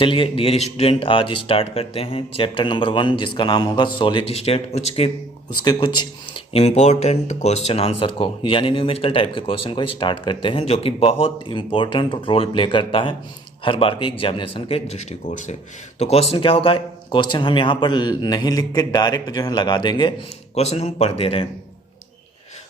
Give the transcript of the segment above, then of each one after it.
चलिए dear student, आज start करते हैं चैप्टर नंबर 1 जिसका नाम होगा सॉलिड स्टेट। उसके कुछ इम्पोर्टेंट क्वेश्चन आंसर को यानी न्यूमेरिकल टाइप के क्वेश्चन को स्टार्ट करते हैं, जो कि बहुत इम्पोर्टेंट रोल प्ले करता है हर बार के एग्जामिनेशन के दृष्टिकोण से। तो क्वेश्चन क्या होगा? क्वेश्चन हम यहाँ पर नहीं लिख के डायरेक्ट जो है लगा देंगे। क्वेश्चन हम पढ़ दे रहे हैं।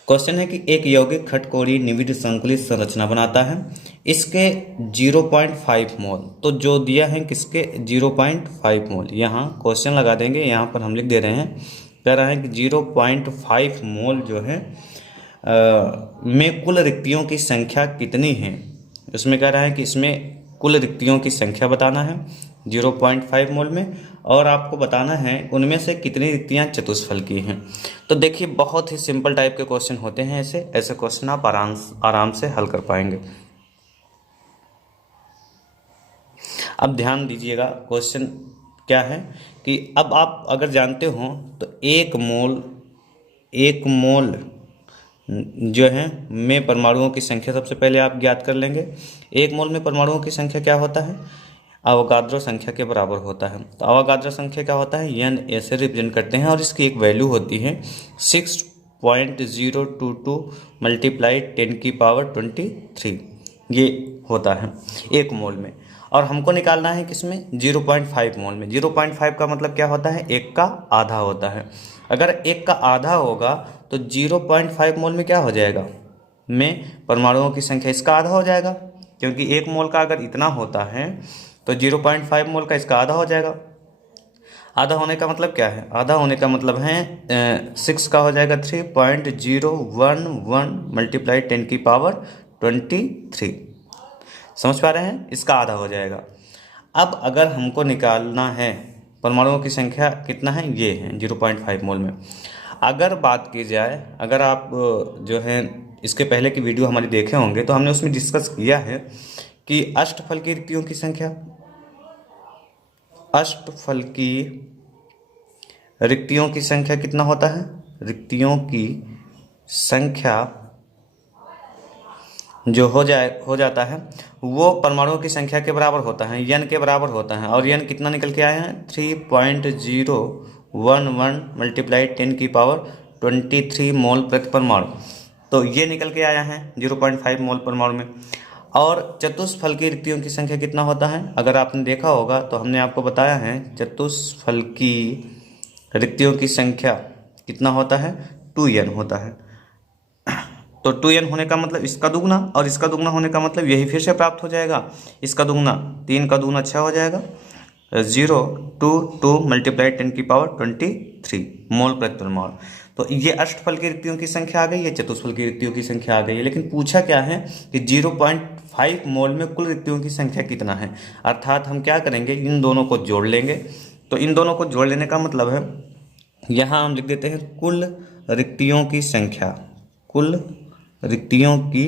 क्वेश्चन है कि एक यौगिक खटकोरी निविड संकुलित संरचना बनाता है। इसके 0.5 मोल, तो जो दिया है किसके 0.5 मोल, यहाँ क्वेश्चन लगा देंगे। यहाँ पर हम लिख दे रहे हैं, कह रहा है कि 0.5 मोल जो है में कुल रिक्तियों की संख्या कितनी है। इसमें कह रहा है कि इसमें कुल रिक्तियों की संख्या बताना है 0.5 मोल में, और आपको बताना है उनमें से कितनी रिक्तियां चतुष्फल की हैं। तो देखिए, बहुत ही सिंपल टाइप के क्वेश्चन होते हैं। ऐसे क्वेश्चन आप आराम से हल कर पाएंगे। अब ध्यान दीजिएगा, क्वेश्चन क्या है कि अब आप अगर जानते हो तो एक मोल जो है में परमाणुओं की संख्या सबसे पहले आप ज्ञात कर लेंगे। एक मोल में परमाणुओं की संख्या क्या होता है? अवोगाद्रो संख्या के बराबर होता है। तो अवोगाद्रो संख्या क्या होता है? एन ऐसे रिप्रेजेंट करते हैं, और इसकी एक वैल्यू होती है 6.022 मल्टीप्लाई 10⁻23। ये होता है एक मोल में। और हमको निकालना है किसमें? 0.5 मोल में। 0.5 का मतलब क्या होता है? एक का आधा होता है। अगर एक का आधा होगा तो 0.5 मोल में क्या हो जाएगा? में परमाणुओं की संख्या इसका आधा हो जाएगा, क्योंकि एक मोल का अगर इतना होता है तो 0.5 मोल का इसका आधा हो जाएगा। आधा होने का मतलब क्या है? आधा होने का मतलब है 6 का हो जाएगा 3.011 मल्टीप्लाई 10⁻23। समझ पा रहे हैं? इसका आधा हो जाएगा। अब अगर हमको निकालना है परमाणुओं की संख्या कितना है, ये है 0.5 मोल में। अगर बात की जाए, अगर आप जो है इसके पहले की वीडियो हमारी देखे होंगे तो हमने उसमें डिस्कस किया है कि अष्टफल की रिक्तियों की संख्या, अष्टफल की रिक्तियों की संख्या कितना होता है? रिक्तियों की संख्या जो हो जाता है वो परमाणुओं की संख्या के बराबर होता है, यन के बराबर होता है। और यन कितना निकल के आए हैं? 3.011 मल्टीप्लाई 10⁻23 मोल प्रति परमाणु। तो ये निकल के आया है 0.5 मोल परमाणु में। और चतुष्फल की रिक्तियों की संख्या कितना होता है? अगर आपने देखा होगा तो हमने आपको बताया है चतुष्फल की रिक्तियों की संख्या कितना होता है? 2n होता है। तो 2n होने का मतलब इसका दुगना, और इसका दुगना होने का मतलब यही फिर से प्राप्त हो जाएगा। इसका दुगना 3 का दुगना 6 हो जाएगा। 0.22 मल्टीप्लाई 10⁻23 मोल प्रति परमाणु। तो ये अष्टफल की रिक्तियों की संख्या आ गई, ये चतुष्फल की रिक्तियों की संख्या आ गई है। लेकिन पूछा क्या है कि 0.5 मोल में कुल रिक्तियों की संख्या कितना है। अर्थात हम क्या करेंगे, इन दोनों को जोड़ लेंगे। तो इन दोनों को जोड़ लेने का मतलब है, यहाँ हम लिख देते हैं कुल रिक्तियों की संख्या। कुल रिक्तियों की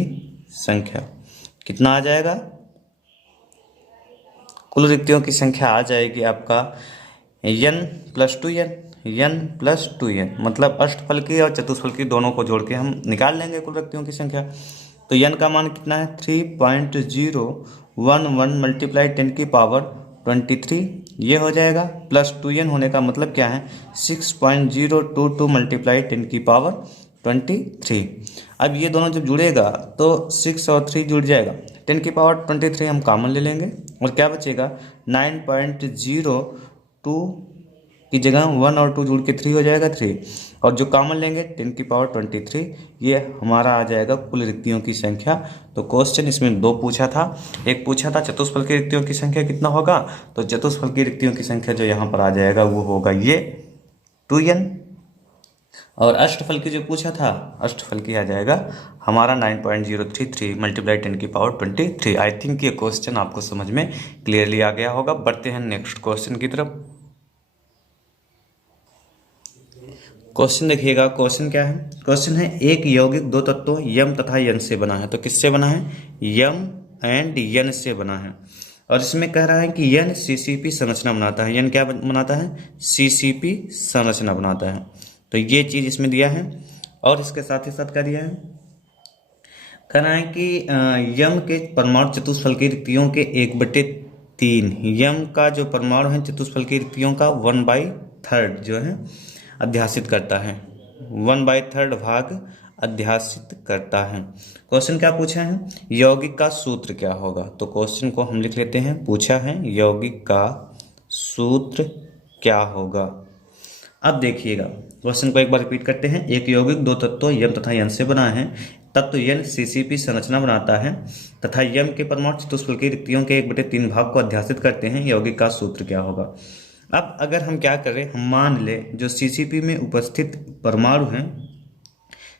संख्या कितना आ जाएगा? कुल रिक्तियों की संख्या आ जाएगी आपका n+2n मतलब अष्टफल की और चतुष्फल की दोनों को जोड़ के हम निकाल लेंगे कुल रिक्तियों की संख्या। तो n का मान कितना है? 3.011 मल्टीप्लाई 10⁻23 ये हो जाएगा। प्लस 2n होने का मतलब क्या है? 6.022 मल्टीप्लाई 10⁻23। अब ये दोनों जब जुड़ेगा तो 6 और 3 जुड़ जाएगा, 10⁻23 हम कॉमन ले लेंगे और क्या बचेगा? 9.02 की जगह 1 और 2 जुड़ के 3 हो जाएगा 3, और जो कॉमन लेंगे 10⁻23, ये हमारा आ जाएगा कुल रिक्तियों की संख्या। तो क्वेश्चन इसमें दो पूछा था। एक पूछा था चतुष्फल की रिक्तियों की संख्या कितना होगा, तो चतुष्फल की रिक्तियों की संख्या जो यहाँ पर आ जाएगा वो होगा ये 2n। और अष्टफल की जो पूछा था, अष्टफल की आ जाएगा हमारा 9.033 मल्टीप्लाई 10⁻23। आई थिंक ये क्वेश्चन आपको समझ में क्लियरली आ गया होगा। बढ़ते हैं नेक्स्ट क्वेश्चन की तरफ। क्वेश्चन देखिएगा, क्वेश्चन क्या है? क्वेश्चन है एक यौगिक दो तत्वों यम तथा यन से बना है। तो किससे बना है? यम एंड यन से बना है। और इसमें कह रहा है कि यन CCP संरचना बनाता है। यन क्या बनाता है? CCP संरचना बनाता है। तो ये चीज इसमें दिया है, और इसके साथ ही साथ क्या दिया है? कहना है कि यम के परमाणु चतुष्फल की रिक्तियों के 1/3 3 यम का जो परमाणु है चतुष्फलकीय रिक्तियों का 1/3 जो है अध्यासित करता है, 1/3 भाग अध्यासित करता है। क्वेश्चन क्या पूछा है, यौगिक का सूत्र क्या होगा। तो क्वेश्चन को हम लिख लेते हैं, पूछा है यौगिक का सूत्र क्या होगा। अब देखिएगा क्वेश्चन को एक बार रिपीट करते हैं। एक यौगिक दो तत्वों यम तथा यन से बना है। तत्व यन सीसीपी संरचना बनाता है तथा यम के परमाणु चतुष्फलकीय रिक्तियों के 1/3 भाग को अध्यासित करते हैं। यौगिक का सूत्र क्या होगा। अब अगर हम क्या करें, हम मान ले जो सीसीपी में उपस्थित परमाणु हैं,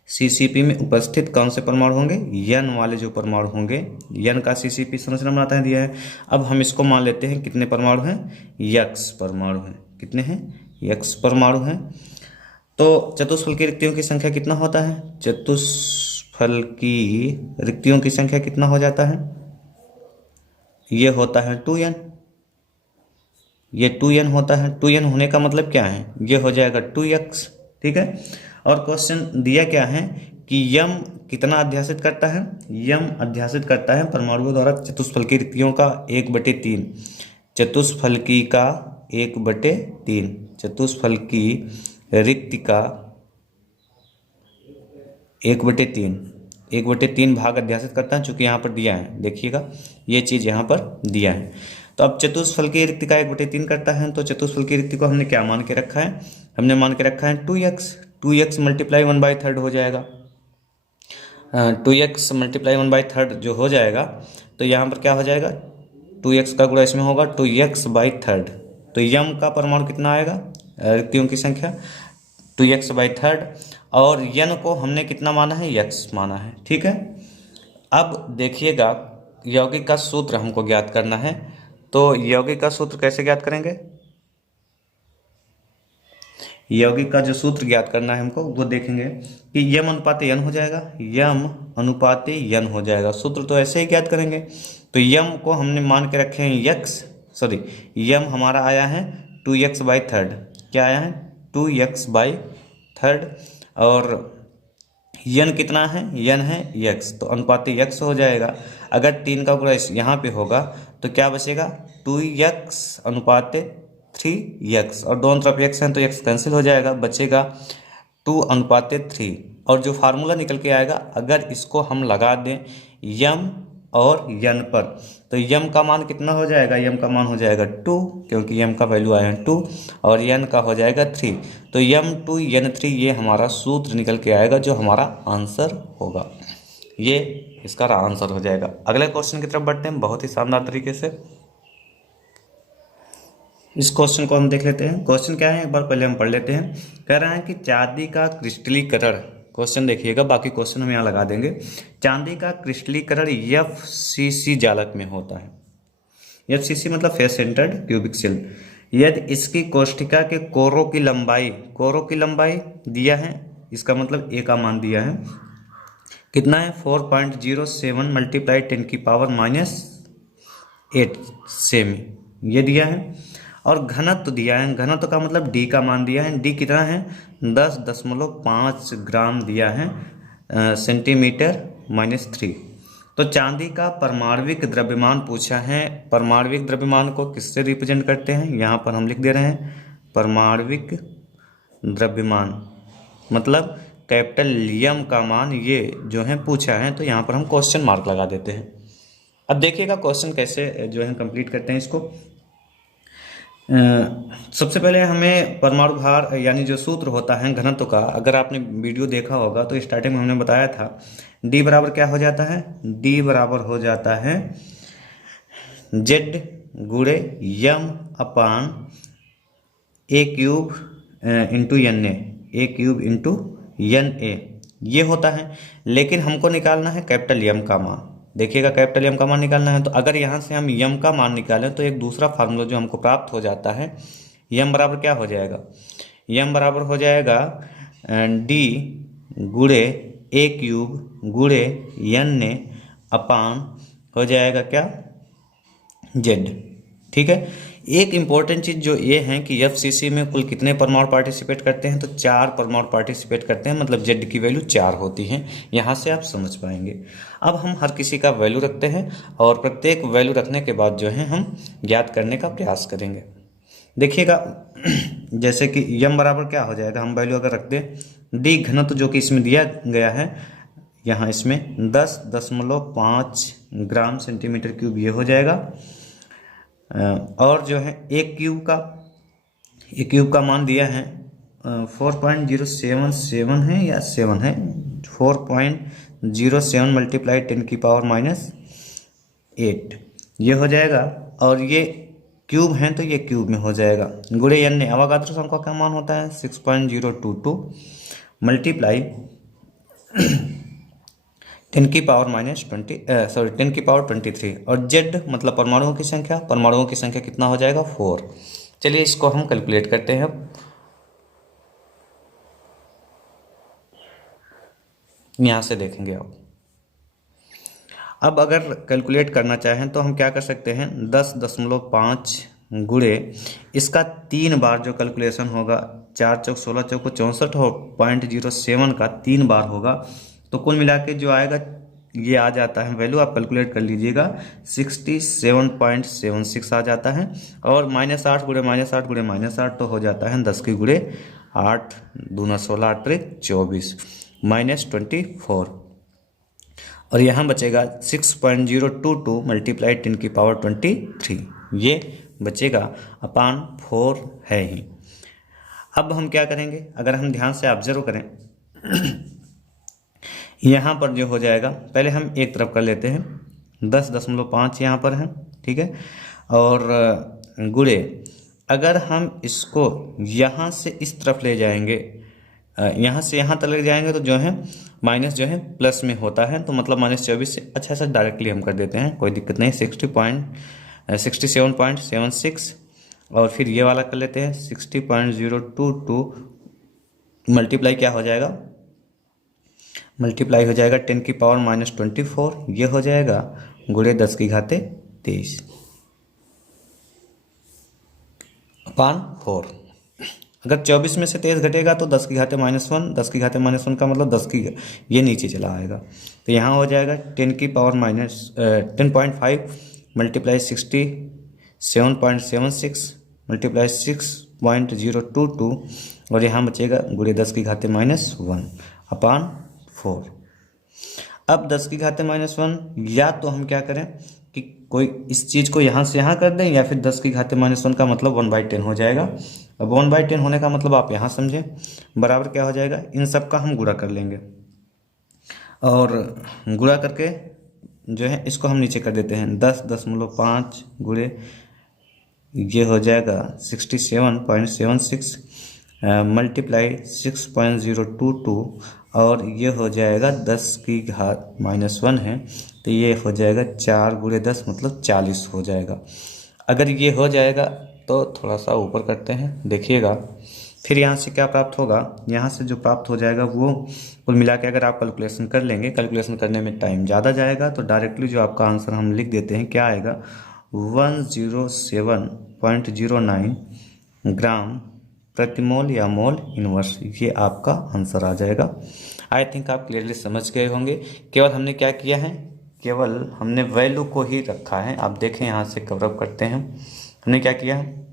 सीसीपी में उपस्थित कौन से परमाणु होंगे, यन वाले जो परमाणु होंगे, यन का सीसीपी संरचना बनाता है दिया है। अब हम इसको मान लेते हैं कितने परमाणु हैं, यक्स परमाणु हैं। कितने हैं, यक्स परमाणु हैं। तो चतुष्फलकीय रिक्तियों की संख्या कितना होता है, चतुष्फलकीय रिक्तियों की संख्या कितना हो जाता है, ये होता है 2n, ये 2n होता है। 2n होने का मतलब क्या है, ये हो जाएगा 2x। ठीक है। और क्वेश्चन दिया क्या है कि यम कितना अध्यासित करता है, यम अध्यासित करता है परमाणुओं द्वारा चतुष्फलकीय रिक्तियों का 1/3, चतुष्फलकीय का 1/3, चतुष्फलकीय रिक्ति का 1/3 भाग अध्यासित करता है, चूंकि यहाँ पर दिया है, देखिएगा ये चीज़ यहाँ पर दिया है। तो अब चतुष्फलकीय रिक्ति का 1/3 करता है, तो चतुष्फलकीय रिक्ति को हमने क्या मान के रखा है, हमने मान के रखा है 2x, 2x मल्टीप्लाई 1/3 हो जाएगा। 2x मल्टीप्लाई 1/3 जो हो जाएगा, तो यहाँ पर क्या हो जाएगा, 2x का गुणा इसमें होगा 2x/3। तो यम का परमाणु कितना आएगा, रिक्तियों की संख्या 2x/3, और यन को हमने कितना माना है, यक्स माना है। ठीक है। अब देखिएगा यौगिक का सूत्र हमको ज्ञात करना है। तो यौगिक का सूत्र कैसे ज्ञात करेंगे, यौगिक का जो सूत्र ज्ञात करना है हमको वो देखेंगे कि यम अनुपात यन हो जाएगा, यम अनुपात यन हो जाएगा। सूत्र तो ऐसे ही ज्ञात करेंगे। तो यम को हमने मान के रखे हैं यक्स, सॉरी यम हमारा आया है 2x/3, क्या आया है 2x/3, और यन कितना है, यन है यक्स, तो अनुपात यक्स हो जाएगा। अगर 3 का गुणा यहाँ पे होगा तो क्या बचेगा, 2x अनुपात 3x, और दोनों तरफ x हैं तो x कैंसिल हो जाएगा, बचेगा 2:3। और जो फार्मूला निकल के आएगा, अगर इसको हम लगा दें यम और यन पर, तो यम का मान कितना हो जाएगा, यम का मान हो जाएगा 2, क्योंकि यम का वैल्यू आया है 2, और यन का हो जाएगा 3। तो m2 n3 ये हमारा सूत्र निकल के आएगा, जो हमारा आंसर होगा। ये इसका आंसर हो जाएगा। अगले क्वेश्चन की तरफ बढ़ते हैं बहुत ही शानदार तरीके से। इस क्वेश्चन को हम देख लेते हैं। क्वेश्चन क्या है एक बार पहले हम पढ़ लेते हैं। कह रहा है कि चांदी का क्रिस्टलीकरण, क्वेश्चन देखिएगा, बाकी क्वेश्चन हम यहाँ लगा देंगे। चांदी का क्रिस्टलीकरण FCC जालक में होता है। FCC मतलब फेस सेंटर्ड क्यूबिक सेल। यदि इसकी कोष्ठिका के कोरों की लंबाई दिया है, इसका मतलब A का मान दिया है, कितना है 4.07 मल्टीप्लाई 10⁻⁻8 सेमी, ये दिया है। और घनत्व दिया है, घनत्व का मतलब D का मान दिया है, D कितना है 10.5 ग्राम दिया है सेंटीमीटर-3। तो चांदी का परमाणविक द्रव्यमान पूछा है। परमाणविक द्रव्यमान को किससे रिप्रेजेंट करते हैं, यहाँ पर हम लिख दे रहे हैं परमाणविक द्रव्यमान, मतलब कैपिटल यम का मान ये जो है पूछा है, तो यहाँ पर हम क्वेश्चन मार्क लगा देते हैं। अब देखिएगा क्वेश्चन कैसे जो है कंप्लीट करते हैं इसको। सबसे पहले हमें परमाणु भार यानी जो सूत्र होता है घनत्व का, अगर आपने वीडियो देखा होगा तो स्टार्टिंग में हमने बताया था D बराबर क्या हो जाता है, D बराबर हो जाता है Z गुणे यम अपान A³ into NA, A³ into NA, ये होता है। लेकिन हमको निकालना है कैपिटल यम का मान। देखिएगा कैपिटल यम का मान निकालना है, तो अगर यहाँ से हम यम का मान निकालें तो एक दूसरा फार्मूला जो हमको प्राप्त हो जाता है, यम बराबर क्या हो जाएगा, यम बराबर हो जाएगा D गुणे A³ गुणे NA अपान हो जाएगा क्या Z, ठीक है। एक इम्पॉर्टेंट चीज़ जो ये है कि एफसीसी में कुल कितने परमाणु पार्टिसिपेट करते हैं, तो 4 परमाणु पार्टिसिपेट करते हैं, मतलब जेड की वैल्यू 4 होती है। यहाँ से आप समझ पाएंगे। अब हम हर किसी का वैल्यू रखते हैं और प्रत्येक वैल्यू रखने के बाद जो है हम ज्ञात करने का प्रयास करेंगे। देखिएगा जैसे कि यम बराबर क्या हो जाएगा, हम वैल्यू अगर रख दें डी घनत्व जो कि इसमें दिया गया है, यहाँ इसमें 10.5 ग्राम सेंटीमीटर क्यूब ये हो जाएगा। और जो है एक क्यूब का मान दिया है 4.077 है या 7 है, 4.07 मल्टीप्लाई 10⁻⁸ ये हो जाएगा। और ये क्यूब है तो ये क्यूब में हो जाएगा, गुणे अन्य अवगाद्रो संख्या का मान होता है 6.022 मल्टीप्लाई 10⁻23 और जेड मतलब परमाणुओं की संख्या कितना हो जाएगा 4। चलिए इसको हम कैलकुलेट करते हैं। यहाँ से देखेंगे आप। अब अगर कैलकुलेट करना चाहें तो हम क्या कर सकते हैं, 10.5 गुणे इसका 3 बार जो कैलकुलेशन होगा, 4 चौक 16 चौक 64 और 0.07 का 3 बार होगा, तो कुल मिला के जो आएगा ये आ जाता है वैल्यू, आप कैलकुलेट कर लीजिएगा 67.76 आ जाता है। और -8 गुणे -8 गुणे -8 तो हो जाता है 10 की गुणे 8 दूना 16 8 24 -24 और यहाँ बचेगा 6.022 मल्टीप्लाई 10⁻23 ये बचेगा अपान 4 है ही। अब हम क्या करेंगे, अगर हम ध्यान से ऑब्जर्व करें यहाँ पर जो हो जाएगा, पहले हम एक तरफ कर लेते हैं 10.5 यहाँ पर है, ठीक है। और गुणे अगर हम इसको यहाँ से इस तरफ ले जाएंगे, यहाँ से यहाँ तक ले जाएंगे तो जो है माइनस जो है प्लस में होता है, तो मतलब -24 से अच्छा सा डायरेक्टली हम कर देते हैं, कोई दिक्कत नहीं। 67.76 और फिर ये वाला कर लेते हैं 60.022 मल्टीप्लाई क्या हो जाएगा, मल्टीप्लाई हो जाएगा 10⁻⁻24 ये हो जाएगा गुणे 10⁻23 अपान 4। अगर 24 में से 23 घटेगा तो 10⁻−1, 10⁻−1 का मतलब 10 की ये नीचे चला आएगा, तो यहाँ हो जाएगा 10⁻10.5 मल्टीप्लाई 67.76 मल्टीप्लाई 6.022 और यहाँ बचेगा गुणे 10⁻−1 अपान 4। अब 10⁻−1 या तो हम क्या करें कि कोई इस चीज़ को यहाँ से यहाँ कर दें, या फिर 10⁻−1 का मतलब 1/10 हो जाएगा। अब 1/10 होने का मतलब आप यहाँ समझें, बराबर क्या हो जाएगा, इन सब का हम गुणा कर लेंगे और गुणा करके जो है इसको हम नीचे कर देते हैं 10.5 गुणे ये हो जाएगा 67.76 मल्टीप्लाई 6.022 और ये हो जाएगा 10⁻−1 है, तो ये हो जाएगा 4 गुणे 10 मतलब 40 हो जाएगा। अगर ये हो जाएगा तो थोड़ा सा ऊपर करते हैं, देखिएगा फिर यहाँ से क्या प्राप्त होगा, यहाँ से जो प्राप्त हो जाएगा वो कुल मिला के अगर आप कैलकुलेशन कर लेंगे, कैलकुलेशन करने में टाइम ज़्यादा जाएगा, तो डायरेक्टली जो आपका आंसर हम लिख देते हैं, क्या आएगा 107.09 ग्राम प्रति मोल या मोल इनवर्स, ये आपका आंसर आ जाएगा। आई थिंक आप क्लियरली समझ गए होंगे। केवल हमने क्या किया है, केवल हमने वैल्यू को ही रखा है। आप देखें यहाँ से कवर अप करते हैं, हमने क्या किया है,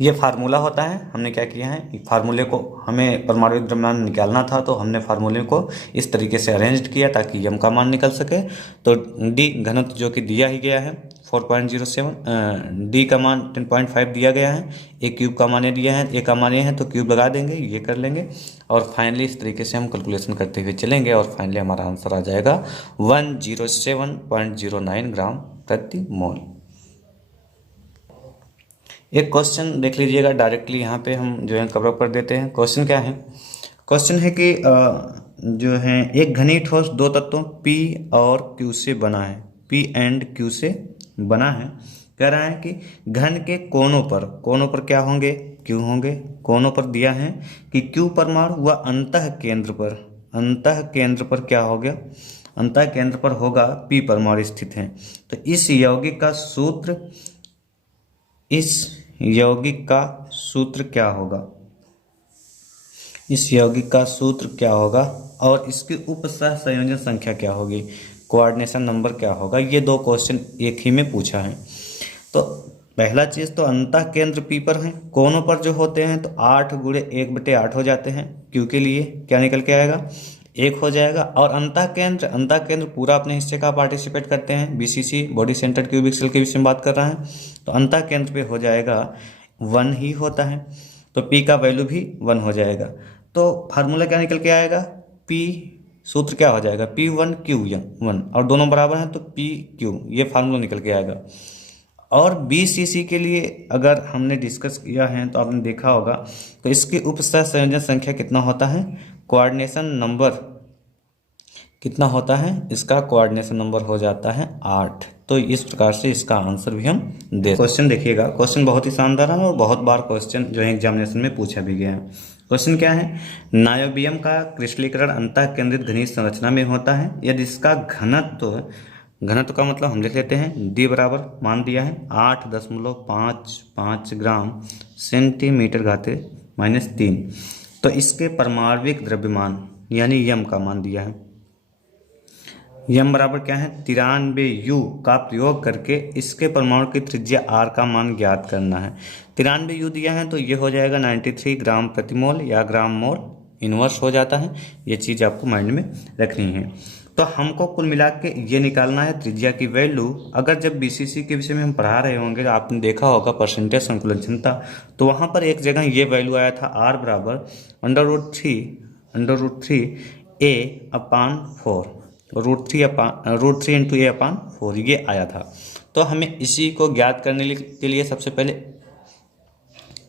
ये फार्मूला होता है, हमने क्या किया है, फार्मूले को हमें परमाणु द्रव्यमान निकालना था, तो हमने फार्मूले को इस तरीके से अरेंज किया ताकि यम का मान निकल सके। तो डी घनत्व जो कि दिया ही गया है 4.07, डी का मान 10.5 दिया गया है, ए क्यूब का मान दिया है, ए का मान है तो क्यूब लगा देंगे, ये कर लेंगे और फाइनली इस तरीके से हम कैलकुलेशन करते हुए चलेंगे और फाइनली हमारा आंसर आ जाएगा 107.09 ग्राम प्रति मोल। एक क्वेश्चन देख लीजिएगा, डायरेक्टली यहाँ पे हम जो है कवर अप कर देते हैं। क्वेश्चन क्या है, क्वेश्चन है कि जो है एक घनी ठोस दो तत्वों P और Q से बना है, P एंड Q से बना है। कह रहा है कि घन के कोनों पर क्या होंगे, Q होंगे। कोनों पर दिया है कि Q परमाणु व अंतः केंद्र पर क्या हो गया, अंतः केंद्र पर होगा P परमाणु स्थित है। तो इस यौगिक का सूत्र इस यौगिक का सूत्र क्या होगा, इस यौगिक का सूत्र क्या होगा और इसकी उपसह संयोजन संख्या क्या होगी, कोऑर्डिनेशन नंबर क्या होगा। ये दो क्वेश्चन एक ही में पूछा है। तो पहला चीज़ तो अंतः केंद्र पी पर है, कोनों पर जो होते हैं तो 8 गुणे 1/8 हो जाते हैं। क्यू के लिए क्या निकल के आएगा, 1 हो जाएगा। और अंतः केंद्र पूरा अपने हिस्से का पार्टिसिपेट करते हैं। BCC body centred cubic cell के विषय में बात कर रहा है, तो अंतः केंद्र पे हो जाएगा 1 ही होता है, तो पी का वैल्यू भी 1 हो जाएगा। तो फार्मूला क्या निकल के आएगा, पी सूत्र क्या हो जाएगा, P1Q1, और दोनों बराबर हैं तो PQ, ये फार्मूला निकल के आएगा। और BCC के लिए अगर हमने डिस्कस किया है तो आपने देखा होगा, तो इसकी उपसह संयोजन संख्या कितना होता है, कोऑर्डिनेशन नंबर कितना होता है, इसका कोऑर्डिनेशन नंबर हो जाता है 8। तो इस प्रकार से इसका आंसर भी हम दे। क्वेश्चन देखिएगा, क्वेश्चन बहुत ही शानदार है और बहुत बार क्वेश्चन जो है एग्जामिनेशन में पूछा भी गया है। क्वेश्चन क्या है, नायोबियम का क्रिस्टलीकरण अंतः केंद्रित घनीय संरचना में होता है यदि इसका घनत्व का मतलब हम लिख लेते हैं, डी बराबर मान दिया है 8.55 ग्राम सेंटीमीटर घाते -3। तो इसके परमाणविक द्रव्यमान यानी यम का मान दिया है, यम बराबर क्या है 93U का प्रयोग करके इसके परमाणु की त्रिज्या R का मान ज्ञात करना है। 93U दिया है तो ये हो जाएगा 93 ग्राम प्रति मोल या ग्राम मोल इनवर्स हो जाता है। ये चीज़ आपको माइंड में रखनी है। तो हमको कुल मिला के ये निकालना है त्रिज्या की वैल्यू। अगर जब BCC के विषय में हम पढ़ा रहे होंगे, आपने देखा होगा परसेंटेज संकुलन क्षमता, तो वहाँ पर एक जगह ये वैल्यू आया था R बराबर √3 √3 × A/4 ये आया था। तो हमें इसी को ज्ञात करने के लिए सबसे पहले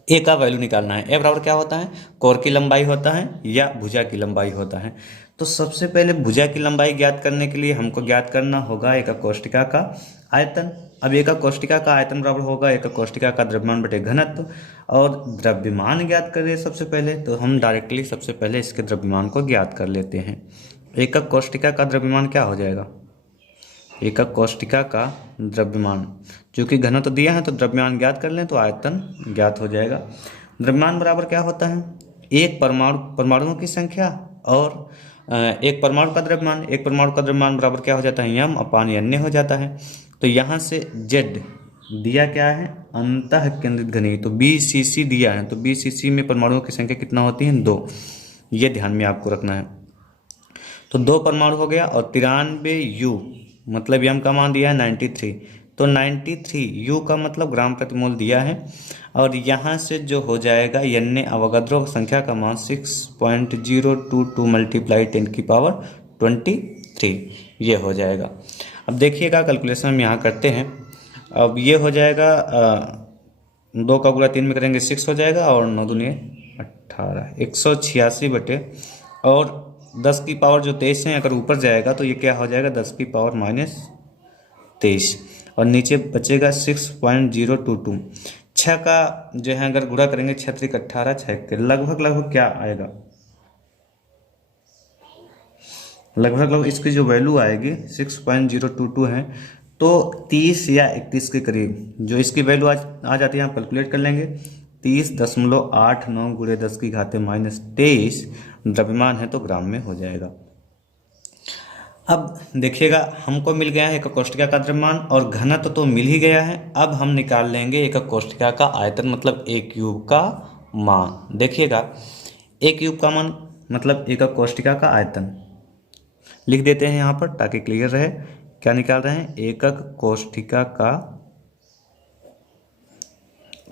ए का वैल्यू निकालना है। ए बराबर क्या होता है, कोर की लंबाई होता है या भुजा की लंबाई होता है। तो सबसे पहले भुजा की लंबाई ज्ञात करने के लिए हमको ज्ञात करना होगा एका कोष्टिका का आयतन। अब एका कोष्टिका का आयतन बराबर होगा एका कोष्टिका का द्रव्यमान बटे घनत्व। और द्रव्यमान ज्ञात करें सबसे पहले, तो हम डायरेक्टली सबसे पहले इसके द्रव्यमान को ज्ञात कर लेते हैं। एकक कोष्टिका का द्रव्यमान क्या हो जाएगा, एकक कोष्टिका का द्रव्यमान, चूँकि घनत्व दिया है तो द्रव्यमान ज्ञात कर लें तो आयतन ज्ञात हो जाएगा। द्रव्यमान बराबर क्या होता है, एक परमाणुओं की संख्या और एक परमाणु का द्रव्यमान। एक परमाणु का द्रव्यमान बराबर क्या हो जाता है, m/n हो जाता है। तो यहाँ से Z दिया क्या है, अंतः केंद्रित घनीय, तो BCC दिया है, तो BCC में परमाणुओं की संख्या कितना होती है, 2। ये ध्यान में आपको रखना है। तो 2 परमाणु हो गया और 93U मतलब m का मान दिया है 93, तो 93U का मतलब ग्राम प्रति मोल दिया है। और यहाँ से जो हो जाएगा n अवोगाद्रो संख्या का मान 6.022 × 10⁻23 ये हो जाएगा। अब देखिएगा कैलकुलेशन हम यहाँ करते हैं। अब ये हो जाएगा 2 का गुणा 3 में करेंगे 6 हो जाएगा और 9 दूनी 18, 186 बटे और 10 की पावर जो 23 है अगर ऊपर जाएगा तो ये क्या हो जाएगा 10 की पावर -23 और नीचे बचेगा 6.022। 6 का जो है अगर गुणा करेंगे 6 × 18, 6 के लगभग क्या आएगा, लगभग इसकी जो वैल्यू आएगी 6.022 है, तो 30 या 31 के करीब जो इसकी वैल्यू आ जाती है। हम कैलकुलेट कर लेंगे 30.89 × 10⁻23 द्रव्यमान है तो ग्राम में हो जाएगा। अब देखिएगा हमको मिल गया है एक कोष्टिका का द्रव्यमान और घनत्व तो मिल ही गया है। अब हम निकाल लेंगे एक कोष्टिका का आयतन मतलब A क्यूब का मान। देखिएगा A क्यूब का मान मतलब एक कोष्टिका का आयतन लिख देते हैं यहाँ पर ताकि क्लियर रहे। क्या निकाल रहे हैं, एकक कोष्टिका का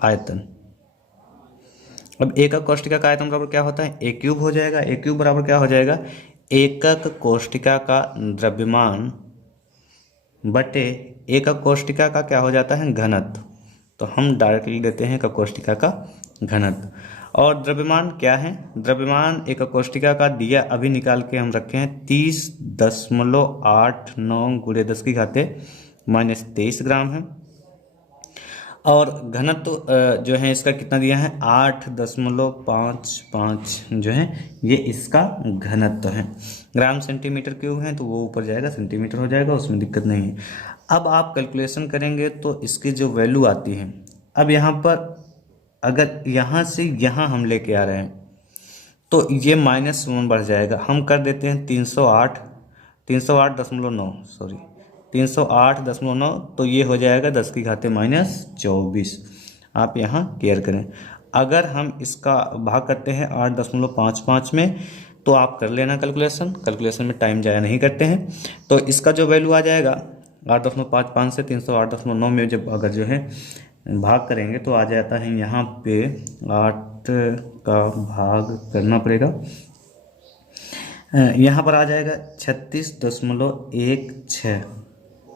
आयतन। अब एकक कोष्टिका का आयतन बराबर क्या होता है, A क्यूब हो जाएगा। A क्यूब बराबर क्या हो जाएगा, एकक कोष्टिका का द्रव्यमान बटे एकक कोष्टिका का क्या हो जाता है, घनत्व। तो हम डायरेक्टली देते हैं एकक कोष्टिका का घनत्व। और द्रव्यमान क्या है, द्रव्यमान एकक कोष्टिका का दिया अभी निकाल के हम रखे हैं 30.89 × 10⁻23 ग्राम है। और घनत्व जो है इसका कितना दिया है 8.55 जो है ये इसका घनत्व है। ग्राम सेंटीमीटर क्यूब है तो वो ऊपर जाएगा सेंटीमीटर हो जाएगा, उसमें दिक्कत नहीं है। अब आप कैलकुलेशन करेंगे तो इसकी जो वैल्यू आती है अब यहाँ पर अगर यहाँ से यहाँ हम लेके आ रहे हैं तो ये -1 बढ़ जाएगा। हम कर देते हैं 308.9 सॉरी 308.9, तो ये हो जाएगा 10 की घाते -24। आप यहाँ केयर करें। अगर हम इसका भाग करते हैं 8.55 में तो आप कर लेना कैलकुलेशन में टाइम ज़ाया नहीं करते हैं। तो इसका जो वैल्यू आ जाएगा 8.55 से 308.9 में जब अगर जो है भाग करेंगे तो आ जाता है यहाँ पे 8 का भाग करना पड़ेगा, यहाँ पर आ जाएगा 36.16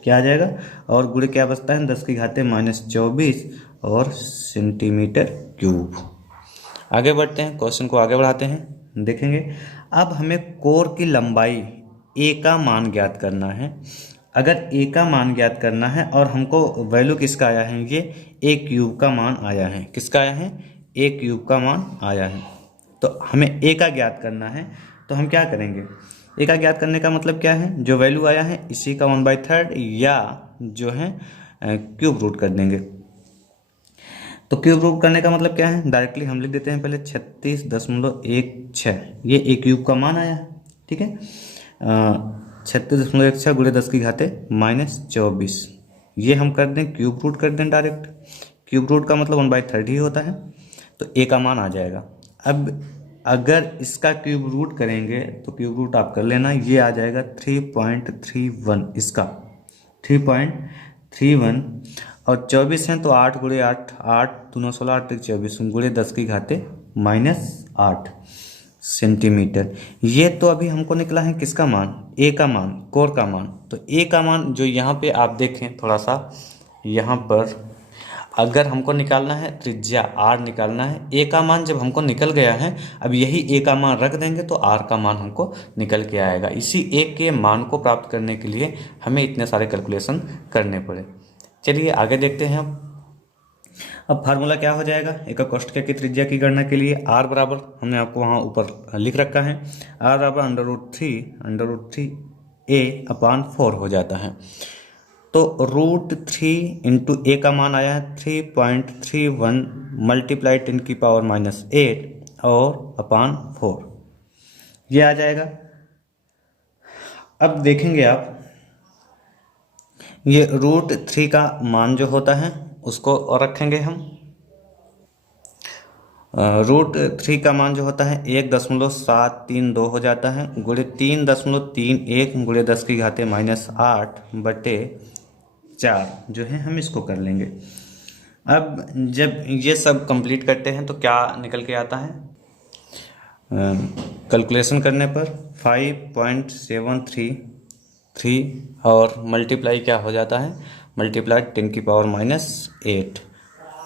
क्या आ जाएगा, और गुणे क्या बचता है 10 की घाते -24 और सेंटीमीटर क्यूब। आगे बढ़ते हैं, क्वेश्चन को आगे बढ़ाते हैं, देखेंगे। अब हमें कोर की लंबाई ए का मान ज्ञात करना है। अगर ए का मान ज्ञात करना है और हमको वैल्यू किसका आया है, ये ए क्यूब का मान आया है। किसका आया है, ए क्यूब का मान आया है। तो हमें ए का ज्ञात करना है, तो हम क्या करेंगे, ए का ज्ञात करने का मतलब क्या है, जो वैल्यू आया है इसी का 1/3 या जो है क्यूब रूट कर देंगे। तो क्यूब रूट करने का मतलब क्या है, डायरेक्टली हम लिख देते हैं पहले 36.16, ये ए क्यूब का मान आया है। ठीक है, 36.16 गुणे 10 की घाते -24, ये हम कर दें क्यूब रूट कर दें डायरेक्ट। क्यूब रूट का मतलब 1/3 ही होता है, तो ए का मान आ जाएगा। अब अगर इसका क्यूब रूट करेंगे तो क्यूब रूट आप कर लेना, ये आ जाएगा 3.31, इसका 3.31, और 24 हैं तो 8 गुणे 8, 8 दूना 16, 8 तक 24 गुणे 10 की घाते -8 सेंटीमीटर। ये तो अभी हमको निकला है किसका मान, ए का मान, कोर का मान। तो ए का मान जो यहाँ पे आप देखें थोड़ा सा, यहाँ पर अगर हमको निकालना है त्रिज्या आर निकालना है, ए का मान जब हमको निकल गया है, अब यही ए का मान रख देंगे तो आर का मान हमको निकल के आएगा। इसी ए के मान को प्राप्त करने के लिए हमें इतने सारे कैलकुलेशन करने पड़े। चलिए आगे देखते हैं। अब फार्मूला क्या हो जाएगा, एक कोष्ठक की त्रिज्या की गणना के लिए आर बराबर, हमने आपको वहाँ ऊपर लिख रखा है, आर बराबर √3 a/4 हो जाता है। तो √3 इंटू ए का मान आया है 3.31 मल्टीप्लाई 10⁻⁸ और /4 ये आ जाएगा। अब देखेंगे आप, ये √3 का मान जो होता है उसको और रखेंगे हम। √3 का मान जो होता है 1.732 हो जाता है, गुणे 3.31 गुणे 10 की घाते -8/4 जो है हम इसको कर लेंगे। अब जब ये सब कंप्लीट करते हैं तो क्या निकल के आता है, कैलकुलेशन करने पर 5.733 और मल्टीप्लाई क्या हो जाता है, मल्टीप्लाई 10⁻⁸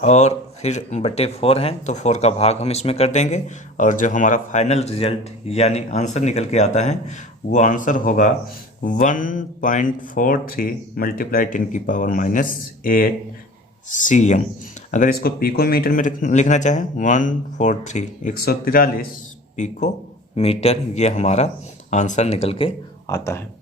और फिर /4 है तो 4 का भाग हम इसमें कर देंगे, और जो हमारा फाइनल रिजल्ट यानी आंसर निकल के आता है वो आंसर होगा 1.43 मल्टीप्लाई 10⁻⁸ cm। अगर इसको पिकोमीटर में लिखना चाहे 143 पिकोमीटर, ये हमारा आंसर निकल के आता है।